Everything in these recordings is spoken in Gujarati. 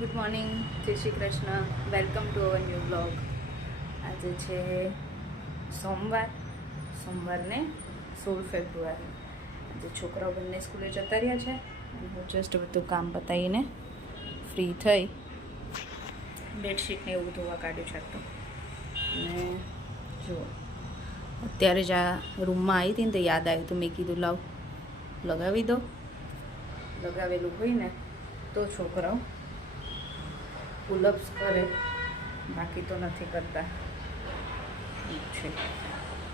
ગુડ મોર્નિંગ, જય Shri Krishna. Welcome to our new blog. આજે છે સોમવારને 16 ફેબ્રુઆરી. આજે છોકરાઓ બંને સ્કૂલે જતા રહ્યા છે અને હું જસ્ટ બધું કામ પતાવીને ફ્રી થઈ બેડશીટને એવું ધોવા કાઢ્યું છે. અને જુઓ, અત્યારે જ આ રૂમમાં આવી હતી ને તો યાદ આવ્યું તો મેં કીધું લાવ લગાવી દો. લગાવેલું હોય ને તો છોકરાઓ પુલઅપ્સ કરે, બાકી તો નથી કરતા છે.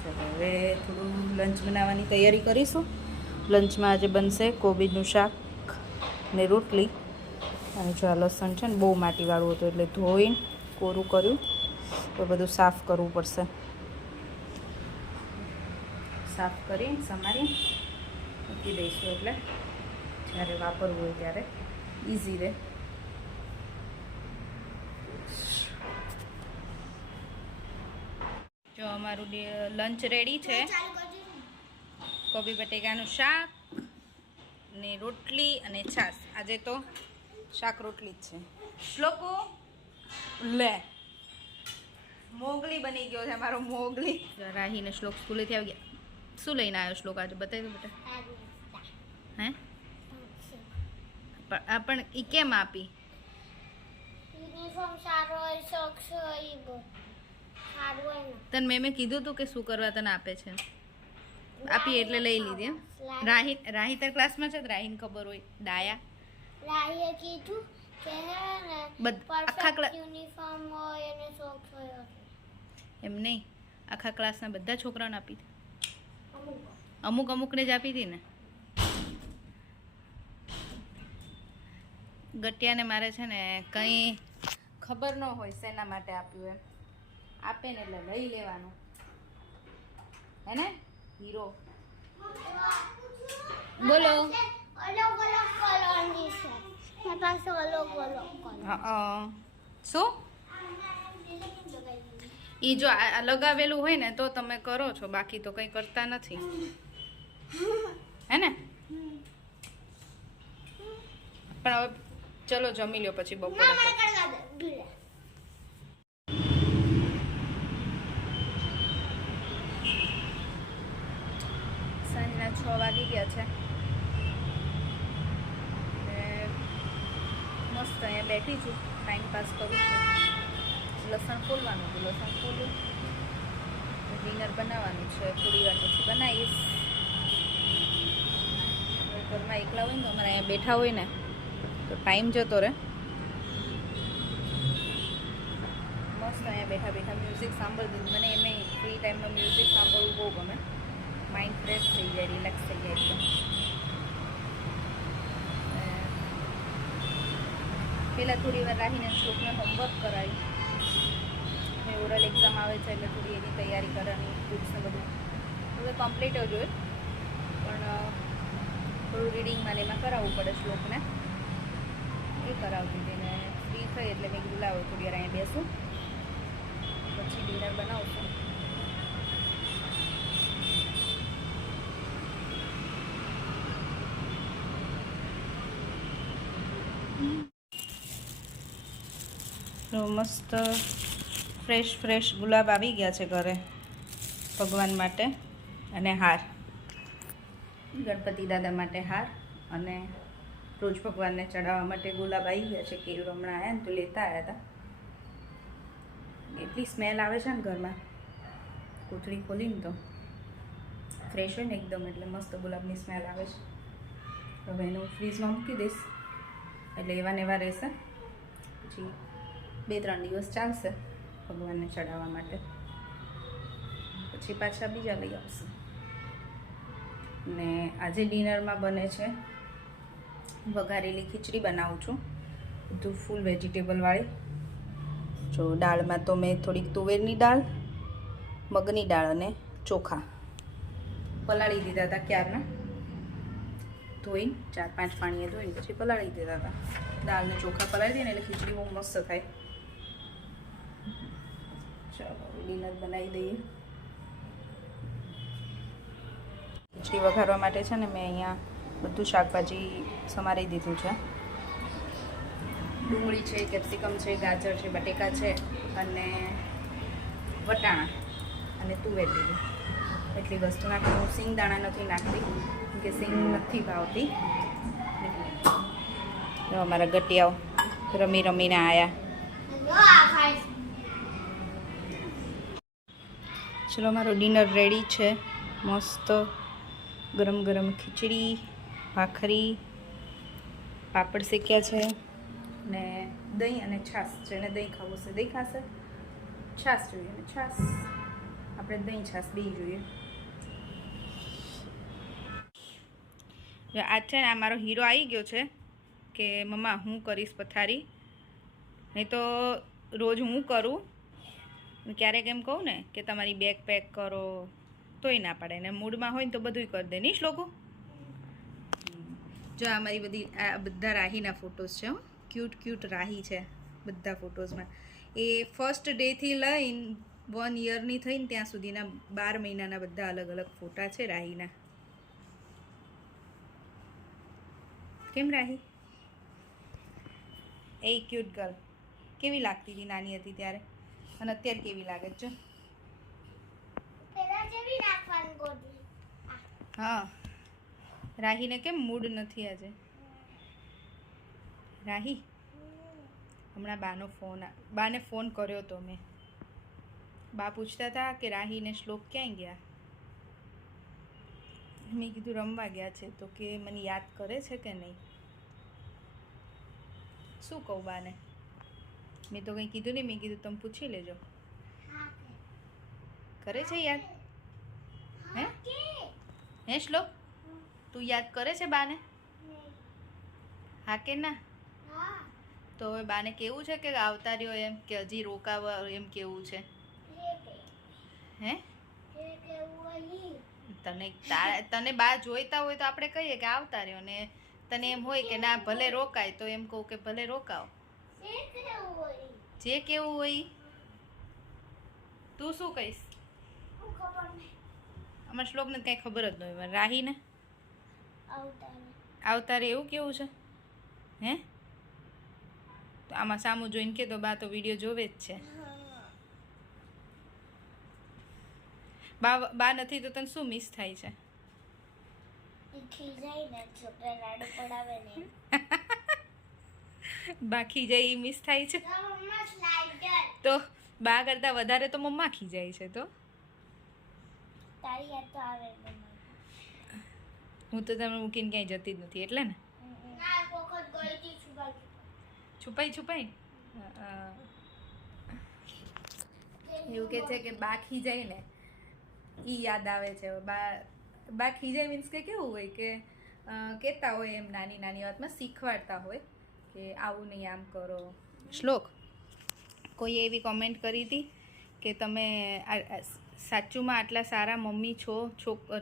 ચલો હવે થોડું લંચ બનાવવાની તૈયારી કરીશું. લંચમાં આજે બનશે કોબીનું શાક ને રોટલી. અને જો આ લસણ છે ને બહુ માટીવાળું હતું એટલે ધોઈને કોરું કર્યું, તો બધું સાફ કરવું પડશે. સાફ કરી સમારી મૂકી દઈશું એટલે જ્યારે વાપરવું હોય ત્યારે ઇઝી રહે. જો અમારું લંચ રેડી છે. કોબી બટેકાનું શાક ને રોટલી અને છાશ. આજે તો શાક રોટલી જ છે. શ્લોકો લે મોગલી બની ગયો છે મારો મોગલી. રાહીને શ્લોક સ્કૂલેથી આવી ગયા. શું લઈને આવ્યો શ્લોક આજે? બતાવી દો બેટા. હે પણ એ કેમ આપી? યુનિફોર્મ સારો હોય, સોક્સ હોય, સારું હોય ને. તને મેં કીધું તું કે શું કરવા તને આપે છે. આપી એટલે લઈ લીધી. રાહી તાર ક્લાસમાં છે? રાહીને ખબર હોય. ડાયા રાહીએ કીધું કે હે ને પરફેક્ટ યુનિફોર્મ હોય અને સોક્સ હોય. એમ નહીં, આખા ક્લાસના બધા છોકરાઓને આપી હતી. અમુકને જ આપી હતી ને. ગટિયાને મારે છે ને કંઈ ખબર ન હોય શેના માટે આપ્યું એમ. આપે ને એટલે લઈ લેવાનું, હે ને હીરો. બોલો. અલગ અલગ કલરની છે. મારી પાસે અલગ કલર. શું? એ જો આ લગાવેલું હોય ને તો તમે કરો છો, બાકી તો કંઈ કરતા નથી, હે ને? પણ હવે ચલો જમી લ્યો પછી બપોરે. સાંજના 6 વાગી ગયા છે. મસ્ત અહીંયા બેઠી છું, ટાઈમ પાસ કરું છું. લસણ ફોલવાનું હતું, લસણ ફોલું. ડિનર બનાવવાનું છે, થોડી વાર પછી બનાવીશ. ઘરમાં એકલા હોય ને તો અમારે અહીંયા બેઠા હોય ને તો ટાઈમ જતો રહે. મસ્ત અહીંયા બેઠા બેઠા મ્યુઝિક સાંભળતું. મને એમ ફ્રી ટાઈમમાં મ્યુઝિક સાંભળવું બહુ ગમે. માઇન્ડ ફ્રેશ થઈ જાય, રિલેક્સ થઈ જાય એકદમ. પહેલાં થોડી વાર રાખીને શ્લોકને હોમવર્ક કરાવી. ઓરલ એક્ઝામ આવે છે એટલે થોડી એની તૈયારી કરવાની, બુક્સ ને બધું હવે કમ્પ્લીટ જ હોય, પણ થોડું રીડિંગમાં એમાં કરાવવું પડે શ્લોકને. એ કરાવતી હતી ને ફ્રી થઈ એટલે મેં કીધું લાવો થોડી વાર અહીંયા બેસું, પછી ડિનર બનાવશું. તો મસ્ત ફ્રેશ ગુલાબ આવી ગયા છે ઘરે ભગવાન માટે, અને હાર ગણપતિ દાદા માટે હાર, અને રોજ ભગવાનને ચડાવવા માટે ગુલાબ આવી ગયા છે. કેળું હમણાં આવ્યા ને તો લેતા આવ્યા હતા. એટલી સ્મેલ આવે છે ને ઘરમાં, કોથળી ખોલીને તો ફ્રેશ હોય ને એકદમ, એટલે મસ્ત ગુલાબની સ્મેલ આવે છે. હવે એનું ફ્રીજમાં મૂકી દઈશ એટલે એવા ને એવા રહેશે. પછી 2-3 દિવસ ચાલશે ભગવાનને ચડાવવા માટે, પછી પાછા બીજા લઈ આવશે. ને આજે ડિનરમાં બને છે વઘારેલી ખીચડી બનાવું છું, બધું ફૂલ વેજીટેબલવાળી. જો દાળમાં તો મેં થોડીક તુવેરની દાળ, મગની દાળ અને ચોખા પલાળી દીધા હતા ક્યારના. ધોઈને 4-5 પાણીએ ધોઈને પછી પલાળી દીધા હતા. દાળને ચોખા પલાળી દઈએ ને એટલે ખીચડી બહુ મસ્ત થાય. ચાલો ડિનર બનાવી દઈએ. ખીચડી વઘારવા માટે છે ને મેં અહીંયા બધું શાકભાજી સમારી દીધું છે. ડુંગળી છે, કેપ્સિકમ છે, ગાજર છે, બટેકા છે અને વટાણા અને તુવેર લીધું. એટલી વસ્તુ નાખી. હું સિંગદાણા નથી નાખતી કેમ કે સિંગ નથી ભાવતી. તો અમારા ગટિયાઓ રમી રમીને આવ્યા. ચલો મારો ડિનર રેડી છે. મસ્ત ગરમ ગરમ ખીચડી, ભાખરી, પાપડ શેક્યા છે ને દહીં અને છાશ. જેને દહીં ખાવું છે દહીં ખાશે, છાશ જોઈએ ને છાશ. આપણે દહીં છાશ બી જોઈએ. આજ છે ને આ મારો હીરો આવી ગયો છે કે મમ્મા હું કરીશ પથારી, નહીં તો રોજ હું કરું. ક્યારેક એમ કહું ને કે તમારી બેગ પેક કરો તોય ના પાડે ને મૂડમાં હોય ને તો બધુંય કરી દે. નહીં શ્લોકો? જો આ મારી બધી આ બધા રાહીના ફોટોસ છે. ક્યુટ ક્યુટ રાહી છે બધા ફોટોઝમાં. એ ફર્સ્ટ ડેથી લઈને 1 યરની થઈને ત્યાં સુધીના 12 મહિનાના બધા અલગ અલગ ફોટા છે રાહીના. કેમ રાહી? એ ક્યુટ ગર્લ. કેવી લાગતી હતી નાની હતી ત્યારે અને અત્યારે કેવી લાગે છે? હા, રાહીને કેમ મૂડ નથી આજે? રાહી હમણાં બાને ફોન કર્યો તો મેં. બા પૂછતા હતા કે રાહીને શ્લોક ક્યાં ગયા. મેં કીધું રમવા ગયા છે. તો કે મને યાદ કરે છે કે નહીં. શું કહું બાને? મેં તો કંઈ કીધું નહીં. મેં કીધું તમે પૂછી લેજો. કરે છે યાદ? હે શ્લોક, તું યાદ કરે છે બાને? હા કે ના? તો હવે બાને કેવું છે કે આવતા રહ્યો એમ કે હજી રોકાવા એમ કેવું છે? હે તને બા જોઈતા હોય તો આપણે કહીએ કે આવતા રહ્યો, ને તને એમ હોય કે ના ભલે રોકાય તો એમ કહું કે ભલે રોકાવ. જે કેવું હોય. તું શું કહીશ? અમારા શ્લોકને કંઈ ખબર જ ન હોય. રાહીને આવતા રે એવું કેવું છે? હે તો આમાં સામું જોઈને કે તો બા તો વિડીયો જોવે જ છે. બા નથી તો તને શું મિસ થાય છે? બા ખીજાય એ મિસ થાય છે? તો બા કરતા વધારે તો મમ્મા ખીજાય છે. તો હું તો તમે મૂકીને ક્યાંય જતી જ નથી એટલે ને. છુપાઈ એવું કે છે કે બા ખીજાય ને ઈ યાદ આવે છે. બા ખીજાય મીન્સ કે કેવું હોય કે કહેતા હોય એમ નાની નાની વાતમાં શીખવાડતા હોય કે આવું નહીં આમ કરો. શ્લોક, કોઈએ એવી કોમેન્ટ કરી હતી કે તમે સાચુંમાં આટલા સારા મમ્મી છો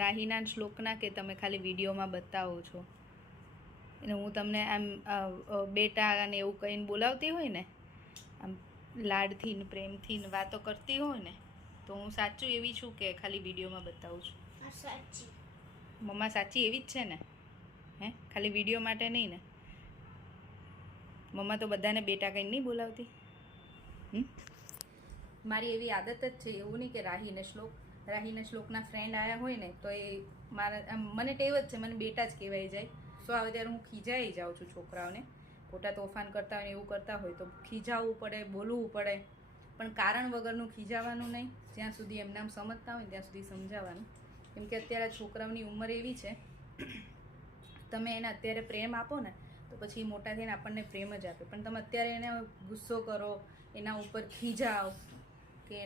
રાહીના શ્લોકના કે તમે ખાલી વિડીયોમાં બતાવો છો. એટલે હું તમને આમ બેટા અને એવું કહીને બોલાવતી હોય ને, આમ લાડથી ને પ્રેમથી ને વાતો કરતી હોય ને, તો હું સાચું એવી છું કે ખાલી વિડીયોમાં બતાવું છું. મમ્મા સાચી એવી જ છે ને? હે ખાલી વિડીયો માટે નહીં ને? મમ્મા તો બધાને બેટા કહીને નહીં બોલાવતી. મારી એવી આદત જ છે. એવું નહીં કે રાહીને શ્લોકના ફ્રેન્ડ આવ્યા હોય ને તો એ મારા મને ટેવ જ છે, મને બેટા જ કહેવાય જાય. સો આવે ત્યારે હું ખીજાઈ જાઉં છું છોકરાઓને. ખોટા તોફાન કરતા હોય ને એવું કરતા હોય તો ખીજાવવું પડે, બોલવું પડે, પણ કારણ વગરનું ખીજાવાનું નહીં. જ્યાં સુધી એમને આમ સમજતા હોય ત્યાં સુધી સમજાવવાનું. કેમ કે અત્યારે છોકરાઓની ઉંમર એવી છે, તમે એને અત્યારે પ્રેમ આપો ને તો પછી મોટા થઈને આપણને પ્રેમ જ આપે. પણ તમે અત્યારે એને ગુસ્સો કરો, એના ઉપર ખીજાવ કે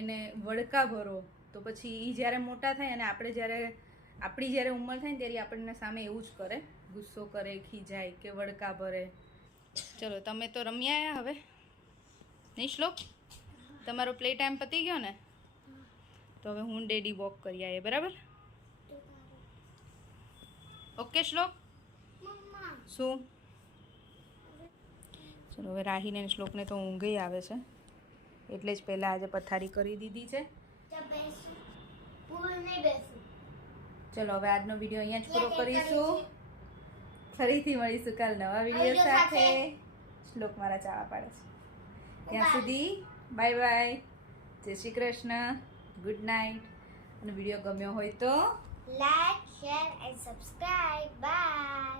એને વડકા ભરો તો પછી એ જ્યારે મોટા થાય અને આપણી જ્યારે ઉંમર થાય ને ત્યારે આપણને સામે એવું જ કરે, ગુસ્સો કરે, ખીજાય કે વડકા ભરે. ચલો તમે તો રમી આવ્યા હવે નહીં શ્લોક? તમારો પ્લે ટાઈમ પતી ગયો ને? તો હવે હું ડેડી વોક કરી આવીએ. બરાબર? ઓકે શ્લોક? શું? ચલો હવે રાહીને શ્લોકને તો ઊંઘ આવે છે એટલે જ પહેલાં આજે પથારી કરી દીધી છે. ચલો હવે આજનો વિડીયો અહીંયા જ પૂરો કરીશું. ફરીથી મળીશું કાલ નવા વિડીયો સાથે. શ્લોક મારા ચાળા પાડે છે ત્યાં સુધી બાય બાય, જય શ્રી કૃષ્ણ, ગુડ નાઇટ. અને વિડીયો ગમ્યો હોય તો Like, share and subscribe. Bye.